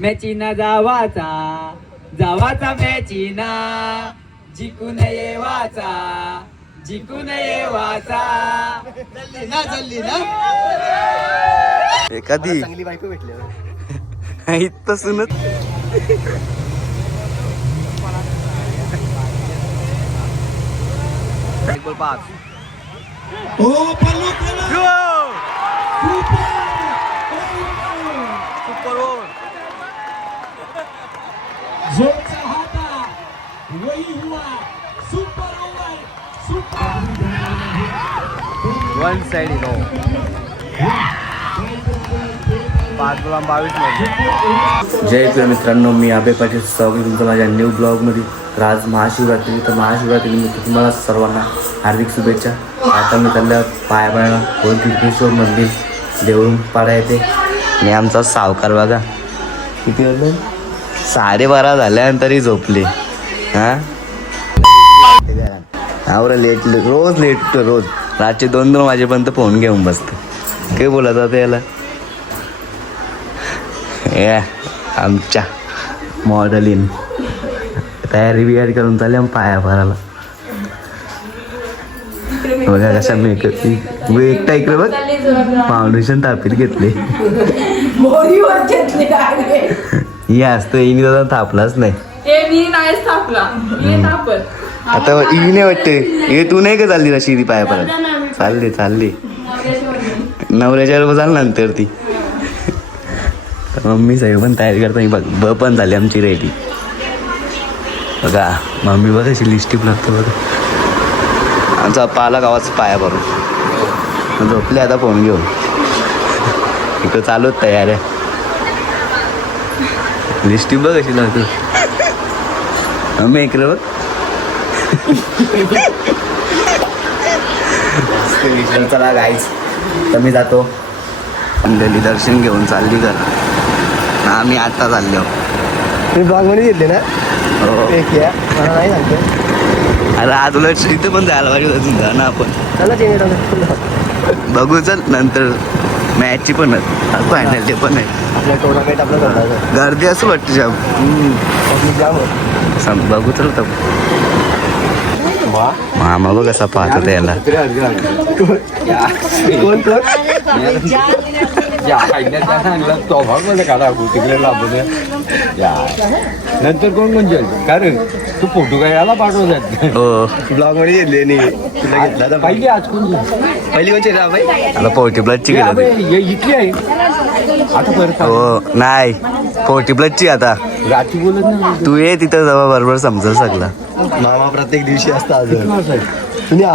मॅचिना जावाचा जावाचा मॅचिना जिकून येवाचा जिकून येवाचा चालली ना एखादी चांगली बायको भेटली इथं सुनत पाच सुपर ओव्हर जोरचा हाता वही हुआ super over super one side no 5-22 जय प्रिय मित्रांनो, मी अभय पाटील स्वागत तुमचं माझ्या न्यू ब्लॉगमध्ये. तर आज महाशिवरात्री, तर महाशिवरात्रीनिमित्त तुम्हाला सर्वांना हार्दिक शुभेच्छा. आता मी चालल्या पाया पायाला गोलकिल्लेश्वर मंदिर देऊळ पाडा येते आणि आमचा सावकार बघा किती वाजले 12:30 झाल्यानंतरही झोपले. हां आवरा लेट रोज लेट रोज रातचे 2-2 वाजेपर्यंत फोन घेऊन बसतो. काय बोलत आता याला आमच्या मॉडेलिन तयारी बियारी करून चालले पाया भरायला. बघा कशा मेकअप एकटा इकडे बघ फाउंडेशन तापीत घेतले. ही असतं इनी दादा थापलाच नाही. आता इने वाटते हे तू नाही का चालली तशी ती पाया परत चालली नवऱ्याच्या बरोबर चाल नंतर ती मम्मी साहेब पण तयारी करता बघ पण झाली आमची रेडी. बघा मम्मी बघ अशी लिस्टिप लागते बघा. आमचा पाला गावाचा पाया भरून झोपले आता फोन घेऊन इकडं चालूच तयार आहे. लिस्टिप बघ अशी लागते मम्मी इकडे बघ. चला गाईच तर मी जातो अंजली दर्शन घेऊन चालली कर. आम्ही आता चाललो. मी ब्लॉगमध्ये घेतले ना हो मला नाही सांगतो. अरे आज उलट इथं पण जायला पाहिजे अजून जा ना आपण. चला चेंज बघू चल नंतर मॅचची पण फायनल ते पण आहे. आपल्या टुर्नामेंट आपलं करणार गर्दी असं वाटतं जाम बघू चल तर मामा बघ कसा पाहतो त्याला. नंतर कोण म्हणजे कारण तू फोटो काय याला पाठवतात हो ब्लॉग मध्ये घेतले नाही तुला घेतला पाहिजे आज कोण पहिली कोणची रा बाई आता पोर्टी प्लसची गेला इथली आहे आता परत हो नाही पोर्टी प्लसची आता रात्री बोलत ना तू ये तिथं जवळ बरोबर समजेल सगळं. मामा प्रत्येक दिवशी असता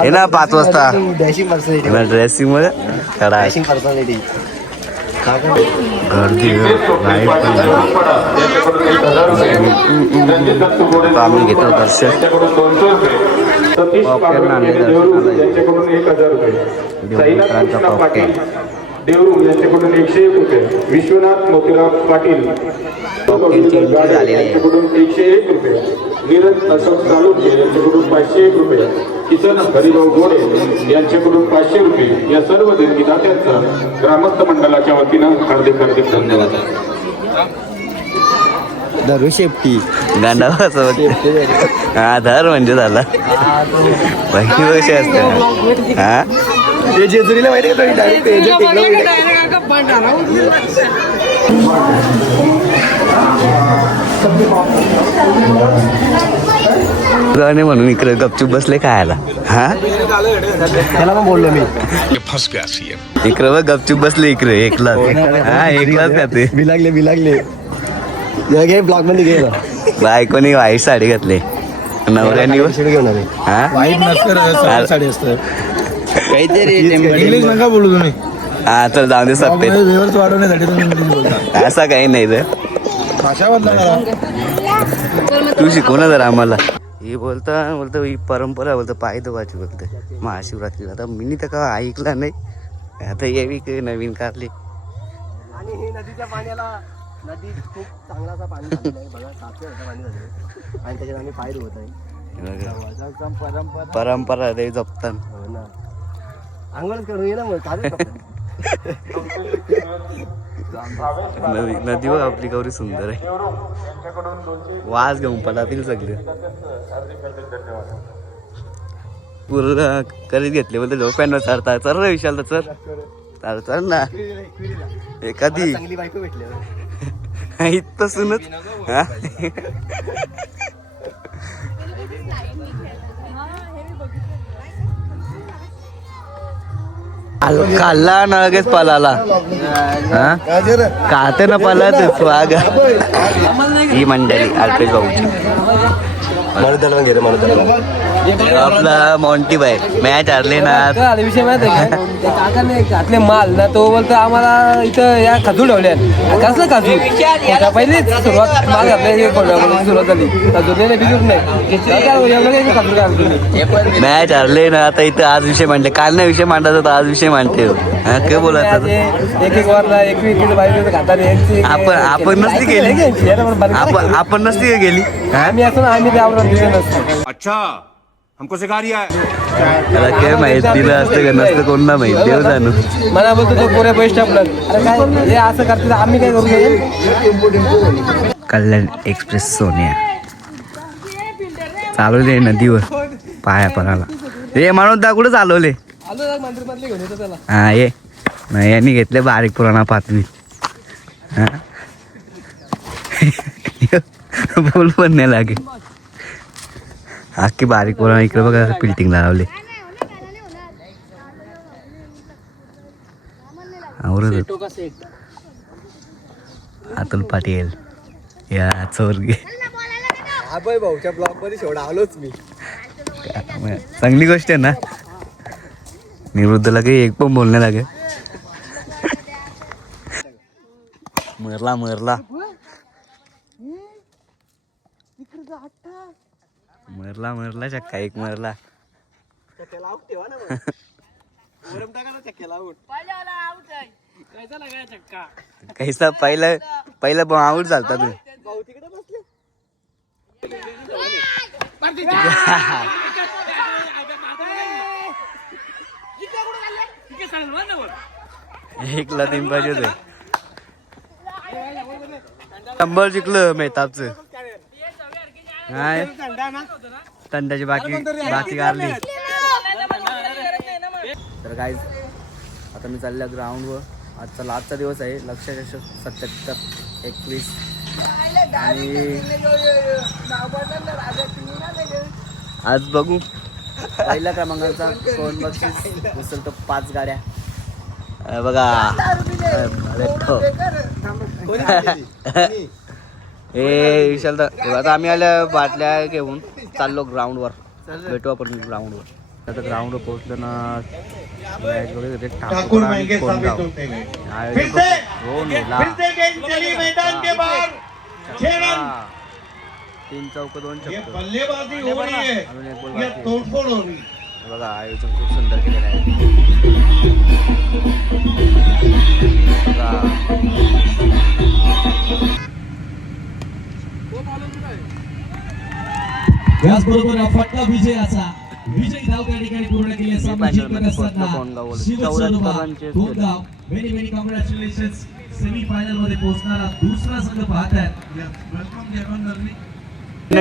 हे ना 5 वाजता डॅशिंग पर्सनॅलिटी ड्रेसिंग मध्ये करा डॅशिंग पर्सनॅलिटी गर्दी आम्ही घेतो दर्शन देवरू यांच्याकडून 101 रुपये. विश्वनाथ मोतीराव पाटील यांच्याकडून 101 रुपये. नीरज अशोक चालुक्य यांच्याकडून 501 रुपये. किसन हरिभाऊ गोडे यांच्याकडून 500 रुपये. या सर्व देणगीदात्यांचा ग्रामस्थ मंडळाच्या वतीनं हार्दिक धन्यवाद. दररोज शेपटी गांडा हा धर म्हणजे झाला बाकी कशी असते हा ते जेजुरीला माहिती का डायरेक्ट गाणे म्हणून इकडे गपचूप बसले खायला. हा त्याला पण बोललो मी इकडे बघ गपचूप बसले इकडे एकलाच हा एकलाच का ते बिलागले घे ब्लॉग मध्ये घे बायकोनी व्हाईट साडी घातली नवऱ्यानी घेऊन आले हा वाईट नसतं साडी असतं काहीतरी इंग्लिश नका बोलू तुम्ही हा तर जाऊ दे सत्य व्यवस्थित वाढवण्यासाठी तुम्ही इंग्लिश बोलता असं काही नाही तर भाषा बदला तू शिकव ना जरा आम्हाला. हे बोलता ही परंपरा बोलतं पाय धुवायची बोलते महाशिवरात्रीला. आता मी तर का ऐकला नाही आता यावी काही नवीन काढली. आणि हे नदीच्या पाण्याला नदी खूप चांगला असा पाणी झालेलं आहे बघा. 7 वर्ष पाणी झालं आणि त्याच्यात आम्ही पाय धुवत आहे. परंपरा ते जपतात. हो ना अंघोळच करून ये ना मग चालेल नदी बघ आपली गौरी सुंदर आहे. वाज घेऊन पडातील सगळे पूर्ण करीत घेतले बोलते झोप्यानं चढता. चल रे विशाल तर चल चल ना एखादी चांगली बायको भेटली. इथं सुनच हा खाल्ला ना लगेच पळाला. हा खाते ना पळत स्वाग. ही मंडळी अल्पेश भाऊची आपला मॉन्टी बाय मॅच हरले ना. विषय माहिती आहे का त्या काकाने घातले माल ना तो बोलतो आम्हाला इथं या खाजू ठेवल्या. कसलं खाजू पहिली सुरुवात माल घातले सुरुवात झाली खजूरने बिजूर नाही खाजू घालतो. मॅच हरले ना आता इथं आज विषय मांडले. काल नाही विषय मांडायचा तर आज विषय मांडते. हा काय बोलायचं एक एक वरला एक विकेट बाहेर खाताना आपण नसती गेली. आपण नसती गेली. आम्ही असं आम्ही ते आवडून दिले नसतो. अच्छा हमको सिखा रिया है. त्याला काय माहित दिलं असतं का नसतं कोण ना माहित देव जाणू. मला बोलतो तो पुरे पैसे आपलं अरे काय हे असं करते आम्ही काय करू शकतो. कल्याण एक्सप्रेस सोनिया चालवले नदीवर पाया पडायला. हे म्हणून त्या कुठं चालवले. मंदिर मधले घेऊन येतो त्याला. हा ये नाही यांनी घेतले बारीक पुराणा पातळी. हा बोल पण नाही लागे. अख्खी बारीक पुराणा इकडे बघा पिल्टिंग लावले. आवरत अतुल पाटील या चोरगे अभय भाऊच्या ब्लॉग मध्ये शेवट आलोच मी. चांगली गोष्ट आहे ना. निवृत्तीला काही एक पण बोलणे लागे. मरला मरला मरला मरला चक्का एक मरला. कैसा पहिला आऊट झालता तू. एकला 3 पाहिजे होते. शंभर जिंकलं मेहताबचं. नाही तंडाची बाकी गारली. तर गाईज आता मी चालल्या ग्राउंडवर. आजचा लास्टचा दिवस आहे. लक्ष 77 21 आणि आज बघू पहिल्या क्रमांकाचा कोण बक्षीस उचलतो. 5 गाड्या बघा. हे विशाल आता आम्ही आल्या बाटल्या घेऊन चाललो ग्राउंडवर. भेटू आपण ग्राउंडवर. आता ग्राउंडवर पोहोचलो ना. तीन चौक 2 चौक बघा. आयोजन खूप सुंदर केलेलं आहे. याचबरोबर फटका विजयाचा विजयी धाव त्या ठिकाणी पूर्ण केली. सामाजिक करत असताना Kongaon many many congratulations. Semi final मध्ये पोहोचणारा दुसरा संघ पाहत आहे.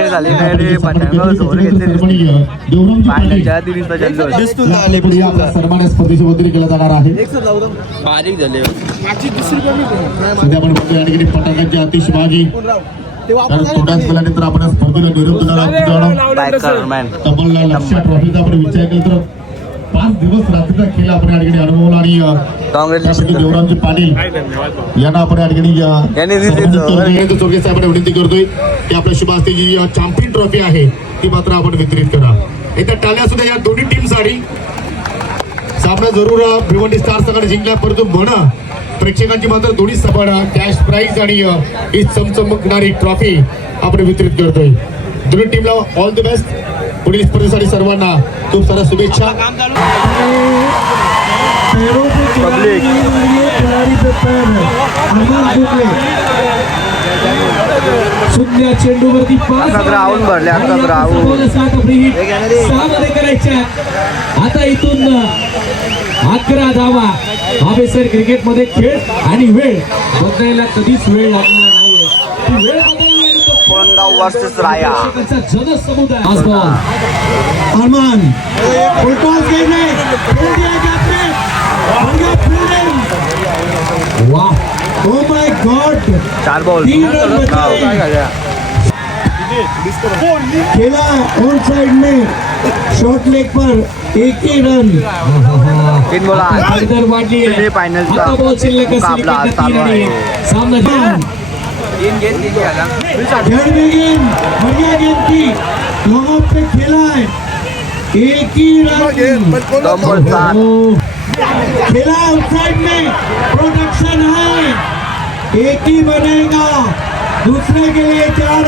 झाले नाही पाण्यावर जोर घेतले. पाण्याच्या दिवसा जल्लो सर्वांना स्पर्धेची वगैरे केला जाणार आहे. बारीक झाले. सध्या आपण बघतोय आणि फटाक्यांची आतिषबाजी. थोड्याच वेळानंतर आपण स्पर्धेला निरोप तब्बल लक्ष्य ट्रॉफीचा आपण विचार केला तर 5 दिवस रात्रीचा खेळ आपण या ठिकाणी अनुभवला. आणि देवरामजी पाटील यांना आपण या ठिकाणी चौके साहेब विनंती करतोय की आपल्या शुभ हस्ते जी चॅम्पियन ट्रॉफी आहे ती मात्र आपण वितरित करा. एकदा टाळ्या सुद्धा या दोन्ही टीम साठी. सामना जरूर भिवंडी स्टार संघाने जिंकला परंतु म्हणा प्रेक्षकांची मात्र दोन्ही सपाट कॅश प्राइज आणि ही चमचमकणारी ट्रॉफी आपण वितरित करतोय. दोन्ही टीमला ऑल द बेस्ट. पुढील स्पर्धेसाठी सर्वांना खूप साऱ्या शुभेच्छा. शून्य चेंडूवरती ग्राउंड भरले. आता ग्राउंड करायच्या. आता इथून 11 धावा आंबेडकर क्रिकेटमध्ये खेळ आणि वेळ बदलायला कधीच वेळ लागलेला नाहीये. ती वेळ बदलली आणि तो कोणगाव वर्सेस राया. प्रेक्षकांचा जनसमुदाय. Pass ball. अरमान फुलटॉस खेळणे इंडिया कॅप्टन बंगा फील्डिंग. वाह, oh my god 4 ball. 3 run बचाए. खेला ऑन साइड में शॉर्ट लेग पर एक ही रन. 3 बॉल. इधर वाढली आहे. सेमीफायनलचा आता बॉल शिल्लक असेल. मुकाबला इकडे चालू 3 आहे. आणि सामना खेल बिगिन. बढ़िया गेंद की लोगों पे खेला है एक ही रन. 2 बॉल 7. खेला आउटसाइड में प्रोडक्शन है एक ही बनेगा दूसरे के लिए 4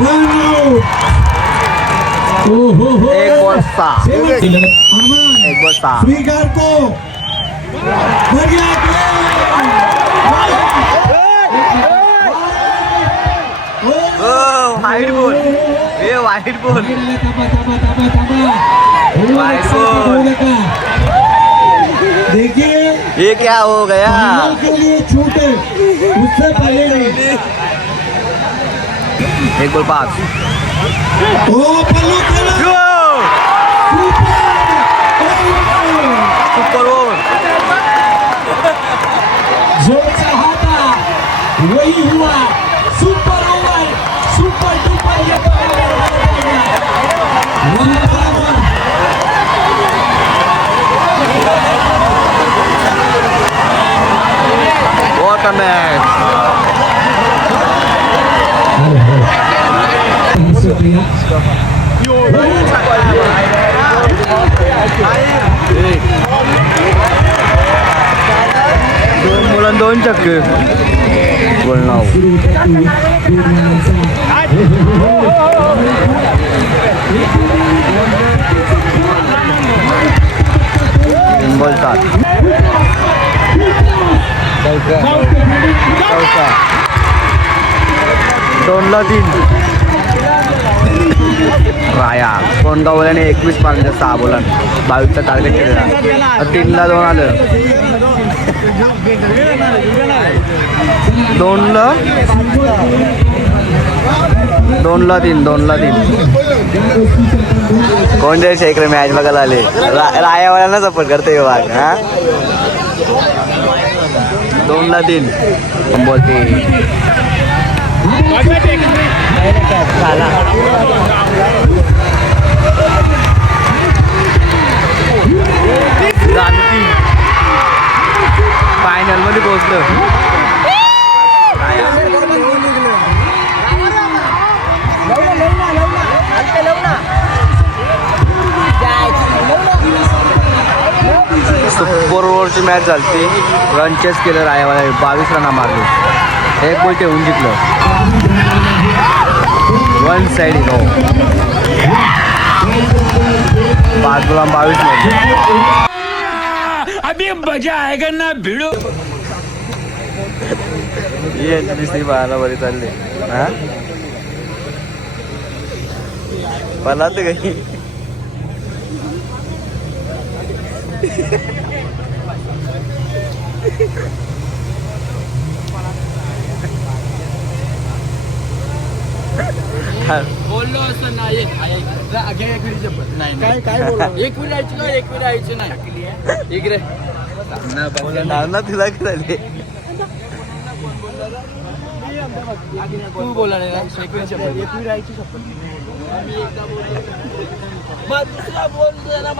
रन आउट. 1 बॉल 6. अरमान 1 बॉल 6. स्वीकार को बढ़िया वाईट बॉल. हे वाईट बॉल. वाईट बॉल. देखिए ये क्या हो गया? फाइनल के लिए छूट है उससे पहले नहीं. 1 बॉल 5. ओ पल्लू खेला सुपर ओव्हर. जो चाहा था वही हुआ. Super over, super duper. ये What a match. दोन मुलं 2 चक्के. गोल नाव. 3 बॉल 7. दोनला 3. राया कोणगावल्याने 21 मारले 6 बॉलां 22चा टार्गेट केलेला. 3ला 2 आलं. 2ला 3. 2ला 3. कोण जायचं इकडे मॅच बघायला आले. रायावाल्यांना सपोर्ट करते वाघ. हा 2ला 3. बोलते फायनल मध्ये पोहोचलं. सुपर ओव्हरची मॅच झाली. रन चेस केलं रायावाला. 22 रन मारले. 1 बॉल ठेवून जिंकलं. 1 साइड नो. 5 बॉल 22 मध्ये. अभी मजा आएगा ना भिड़ो. यांची दिसती पाहायला बरी चालली. हा मला तर काही बोललो असं नाही. एक मिनिट शपथ नाही. काय बोला? एक मिनिट यायची ना. 1 मिनिट यायची नाही. इकडे ना तिला झाले. तू बोला नाही ना. 1 मिनिट शपथ. 1 मिनिट यायची शपथ. मग दुसरा बोल ना.